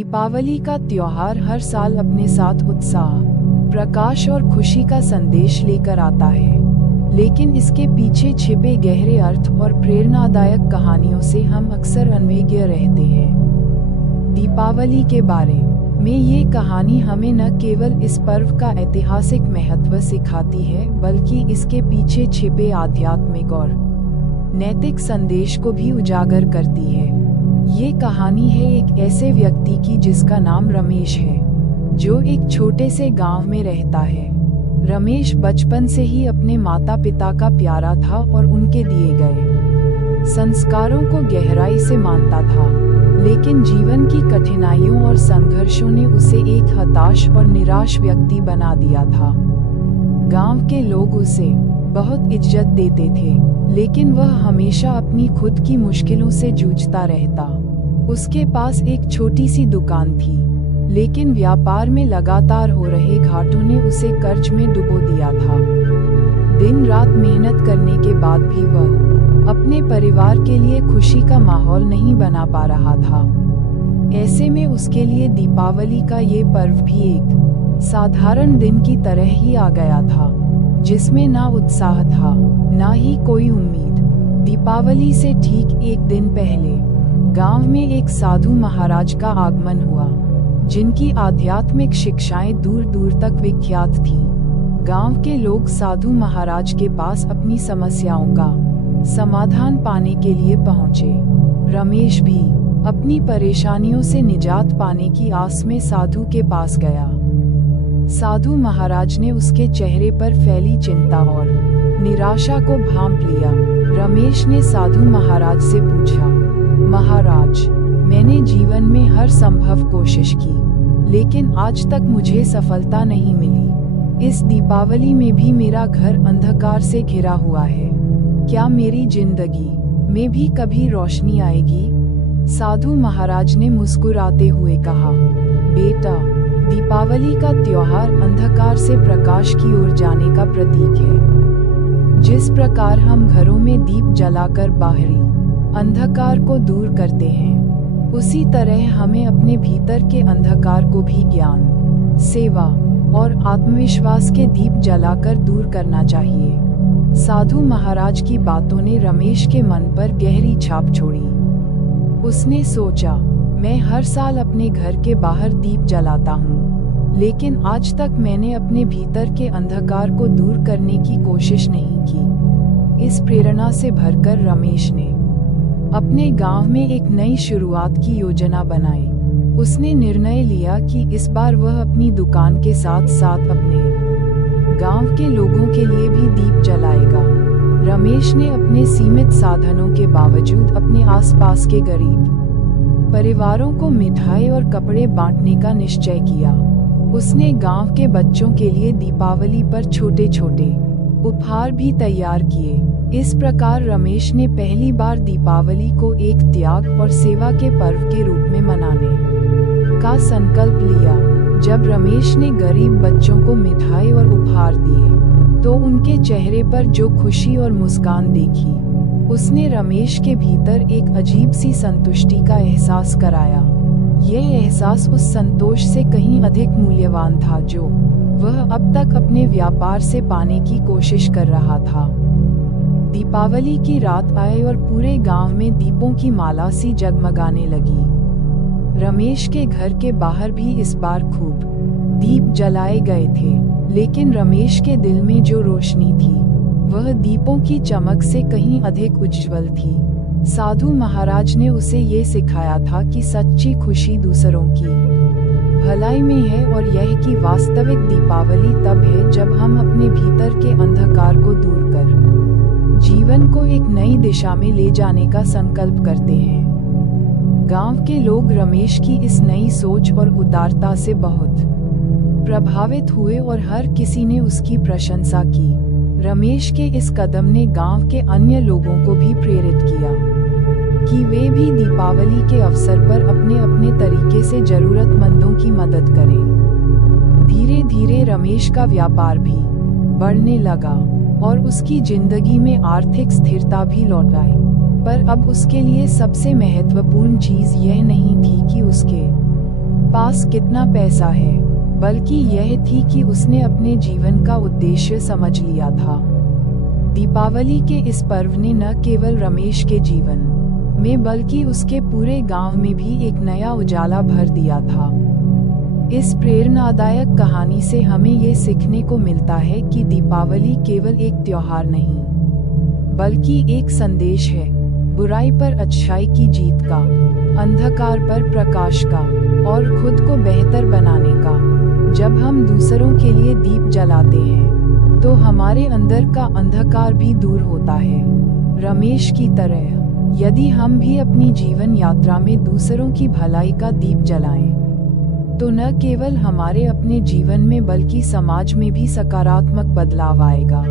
दीपावली का त्योहार हर साल अपने साथ उत्साह, प्रकाश और खुशी का संदेश लेकर आता है, लेकिन इसके पीछे छिपे गहरे अर्थ और प्रेरणादायक कहानियों से हम अक्सर अनभिज्ञ रहते हैं। दीपावली के बारे में ये कहानी हमें न केवल इस पर्व का ऐतिहासिक महत्व सिखाती है, बल्कि इसके पीछे छिपे आध्यात्मिक और नैतिक संदेश को भी उजागर करती है। ये कहानी है एक ऐसे व्यक्ति की जिसका नाम रमेश है, जो एक छोटे से गांव में रहता है। रमेश बचपन से ही अपने माता पिता का प्यारा था और उनके दिए गए संस्कारों को गहराई से मानता था, लेकिन जीवन की कठिनाइयों और संघर्षों ने उसे एक हताश और निराश व्यक्ति बना दिया था। गांव के लोग उसे बहुत इज्जत देते थे, लेकिन वह हमेशा अपनी खुद की मुश्किलों से जूझता रहता। उसके पास एक छोटी सी दुकान थी, लेकिन व्यापार में लगातार हो रहे घाटों ने उसे कर्ज में डुबो दिया था। दिन रात मेहनत करने के बाद भी वह अपने परिवार के लिए खुशी का माहौल नहीं बना पा रहा था। ऐसे में उसके लिए दीपावली का ये पर्व भी एक साधारण दिन की तरह ही आ गया था, जिसमें ना उत्साह था, ना ही कोई उम्मीद। दीपावली से ठीक एक दिन पहले गांव में एक साधु महाराज का आगमन हुआ, जिनकी आध्यात्मिक शिक्षाएं दूर दूर तक विख्यात थीं। गांव के लोग साधु महाराज के पास अपनी समस्याओं का समाधान पाने के लिए पहुंचे। रमेश भी अपनी परेशानियों से निजात पाने की आस में साधु के पास गया। साधु महाराज ने उसके चेहरे पर फैली चिंता और निराशा को भांप लिया। रमेश ने साधु महाराज से पूछा, महाराज, मैंने जीवन में हर संभव कोशिश की, लेकिन आज तक मुझे सफलता नहीं मिली। इस दीपावली में भी मेरा घर अंधकार से घिरा हुआ है। क्या मेरी जिंदगी में भी कभी रोशनी आएगी? साधु महाराज ने मुस्कुराते हुए कहा, बेटा, दीपावली का त्योहार अंधकार से प्रकाश की ओर जाने का प्रतीक है। जिस प्रकार हम घरों में दीप जलाकर बाहरी अंधकार को दूर करते हैं, उसी तरह हमें अपने भीतर के अंधकार को भी ज्ञान, सेवा और आत्मविश्वास के दीप जलाकर दूर करना चाहिए। साधु महाराज की बातों ने रमेश के मन पर गहरी छाप छोड़ी। उसने सोचा, मैं हर साल अपने घर के बाहर दीप जलाता हूँ, लेकिन आज तक मैंने अपने भीतर के अंधकार को दूर करने की कोशिश नहीं की। इस प्रेरणा से भरकर रमेश ने अपने गांव में एक नई शुरुआत की योजना बनाई। उसने निर्णय लिया कि इस बार वह अपनी दुकान के साथ साथ अपने गांव के लोगों के लिए भी दीप जलाएगा। रमेश ने अपने सीमित साधनों के बावजूद अपने आसपास के गरीब परिवारों को मिठाई और कपड़े बांटने का निश्चय किया। उसने गांव के बच्चों के लिए दीपावली पर छोटे छोटे उपहार भी तैयार किए। इस प्रकार रमेश ने पहली बार दीपावली को एक त्याग और सेवा के पर्व के रूप में मनाने का संकल्प लिया। जब रमेश ने गरीब बच्चों को मिठाई और उपहार दिए, तो उनके चेहरे पर जो खुशी और मुस्कान देखी, उसने रमेश के भीतर एक अजीब सी संतुष्टि का एहसास कराया। यह एहसास उस संतोष से कहीं अधिक मूल्यवान था जो वह अब तक अपने व्यापार से पाने की कोशिश कर रहा था। दीपावली की रात आई और पूरे गांव में दीपों की माला सी जगमगाने लगी। रमेश के घर के बाहर भी इस बार खूब दीप जलाए गए थे, लेकिन रमेश के दिल में जो रोशनी थी, वह दीपों की चमक से कहीं अधिक उज्जवल थी। साधु महाराज ने उसे ये सिखाया था कि सच्ची खुशी दूसरों की भलाई में है, और यह कि वास्तविक दीपावली तब है जब हम अपने भीतर के अंधकार को दूर कर जीवन को एक नई दिशा में ले जाने का संकल्प करते हैं। गांव के लोग रमेश की इस नई सोच और उदारता से बहुत प्रभावित हुए और हर किसी ने उसकी प्रशंसा की। रमेश के इस कदम ने गांव के अन्य लोगों को भी प्रेरित किया कि वे भी दीपावली के अवसर पर अपने अपने तरीके से जरूरतमंदों की मदद करें। धीरे धीरे रमेश का व्यापार भी बढ़ने लगा और उसकी जिंदगी में आर्थिक स्थिरता भी लौट आई। पर अब उसके लिए सबसे महत्वपूर्ण चीज यह नहीं थी कि उसके पास कितना पैसा है, बल्कि यह थी कि उसने अपने जीवन का उद्देश्य समझ लिया था। दीपावली के इस पर्व ने न केवल रमेश के जीवन में बल्कि उसके पूरे गांव में भी एक नया उजाला भर दिया था। इस प्रेरणादायक कहानी से हमें ये सीखने को मिलता है कि दीपावली केवल एक त्योहार नहीं, बल्कि एक संदेश है, बुराई पर अच्छाई की जीत का, अंधकार पर प्रकाश का, और खुद को बेहतर बनाने का। जब हम दूसरों के लिए दीप जलाते हैं, तो हमारे अंदर का अंधकार भी दूर होता है। रमेश की तरह, यदि हम भी अपनी जीवन यात्रा में दूसरों की भलाई का दीप जलाएं, तो न केवल हमारे अपने जीवन में बल्कि समाज में भी सकारात्मक बदलाव आएगा।